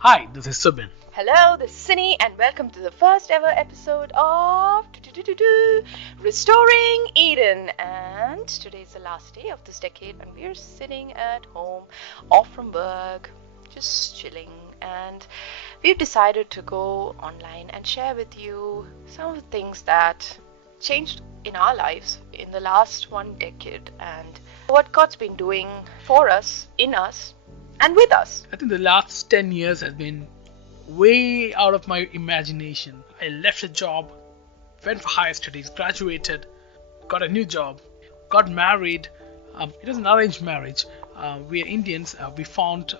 Hi, this is Subin. Hello, this is Cindy, and welcome to the first ever episode of Restoring Eden. And today is the last day of this decade, and we're sitting at home, off from work, just chilling. And we've decided to go online and share with you some of the things that changed in our lives in the last one decade and what God's been doing for us, in us, and with us. I think the last 10 years has been way out of my imagination. I left a job, went for higher studies, graduated, got a new job, got married. It was an arranged marriage. We are Indians. We found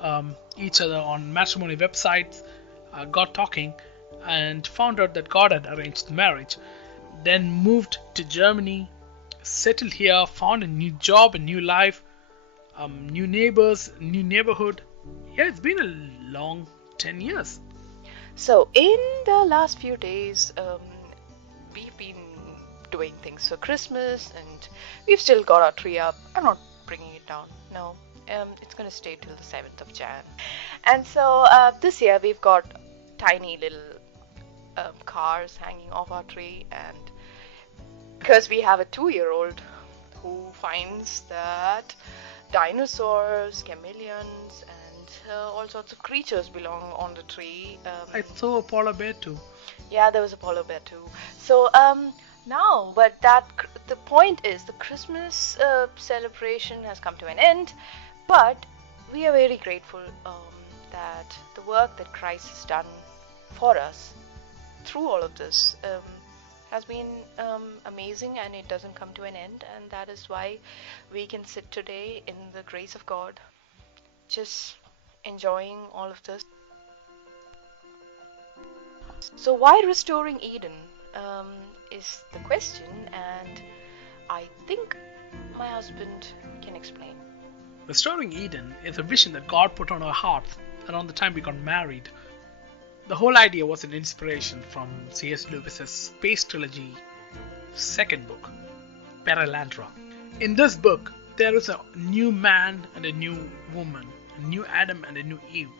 each other on matrimony websites, got talking, and found out that God had arranged the marriage. Then moved to Germany, settled here, found a new job, a new life, new neighbors, new neighborhood. Yeah, it's been a long 10 years. So, in the last few days, we've been doing things for Christmas and we've still got our tree up. I'm not bringing it down, no. It's going to stay till the 7th of Jan. And so, this year we've got tiny little cars hanging off our tree, and because we have a 2-year-old who finds that dinosaurs, chameleons, and all sorts of creatures belong on the tree. I saw a polar bear too. Yeah, there was a polar bear too. So now, but the point is the Christmas celebration has come to an end, but we are very grateful that the work that Christ has done for us through all of this has been amazing, and it doesn't come to an end, and that is why we can sit today in the grace of God, just enjoying all of this. So why restoring Eden is the question, and I think my husband can explain. Restoring Eden is a vision that God put on our hearts around the time we got married. The whole idea was an inspiration from C.S. Lewis's space trilogy second book, Perelandra. In this book, there is a new man and a new woman, a new Adam and a new Eve.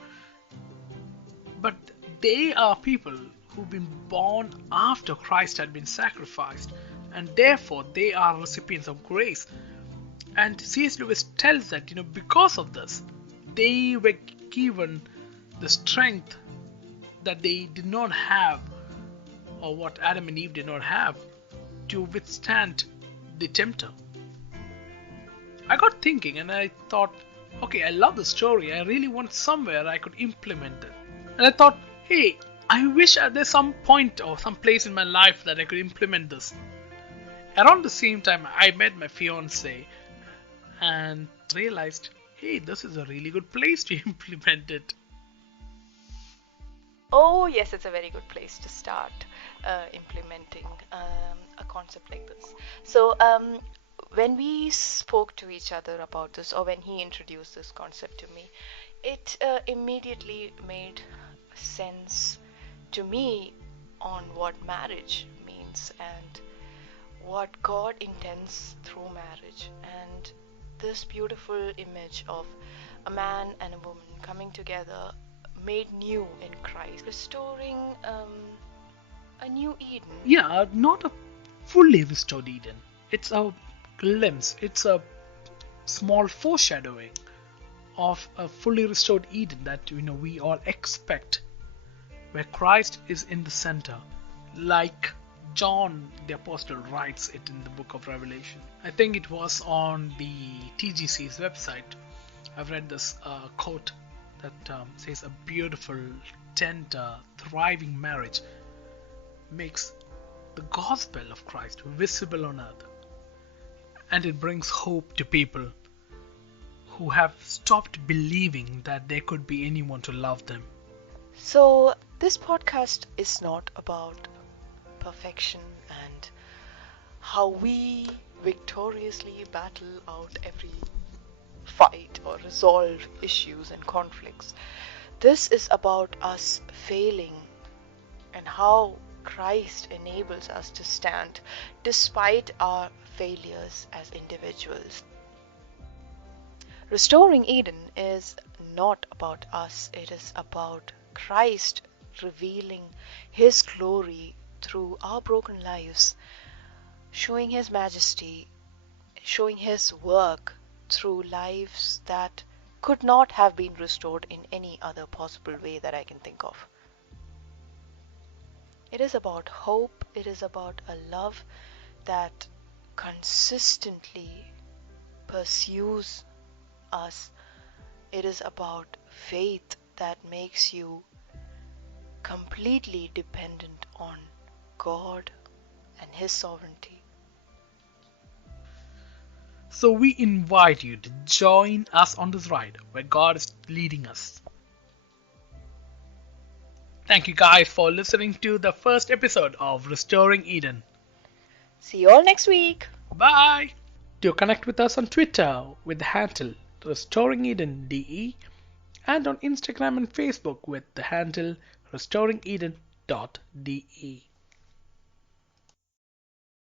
But they are people who've been born after Christ had been sacrificed, and therefore they are recipients of grace. And C.S. Lewis tells that, because of this, they were given the strength that they did not have, or what Adam and Eve did not have, to withstand the tempter. I got thinking and I thought, okay, I love the story. I really want somewhere I could implement it. And I thought, hey, I wish there's some point or some place in my life that I could implement this. Around the same time, I met my fiance and realized, hey, this is a really good place to implement it. Oh yes, it's a very good place to start implementing a concept like this. So when we spoke to each other about this, or when he introduced this concept to me, it immediately made sense to me on what marriage means and what God intends through marriage, and this beautiful image of a man and a woman coming together, made new in Christ, restoring a new Eden. Yeah, not a fully restored Eden. It's a glimpse, it's a small foreshadowing of a fully restored Eden that we all expect, where Christ is in the center, like John the Apostle writes it in the book of Revelation. I think it was on the TGC's website. I've read this quote that says, a beautiful, tender, thriving marriage makes the gospel of Christ visible on earth, and it brings hope to people who have stopped believing that there could be anyone to love them. So this podcast is not about perfection and how we victoriously battle out every fight or resolve issues and conflicts. This is about us failing and how Christ enables us to stand despite our failures as individuals. Restoring Eden is not about us, it is about Christ revealing His glory through our broken lives, showing His majesty, showing His work through lives that could not have been restored in any other possible way that I can think of. It is about hope, it is about a love that consistently pursues us. It is about faith that makes you completely dependent on God and His sovereignty. So we invite you to join us on this ride where God is leading us. Thank you guys for listening to the first episode of Restoring Eden. See you all next week. Bye! Do connect with us on Twitter with the handle Restoring Eden DE and on Instagram and Facebook with the handle restoringeden.de.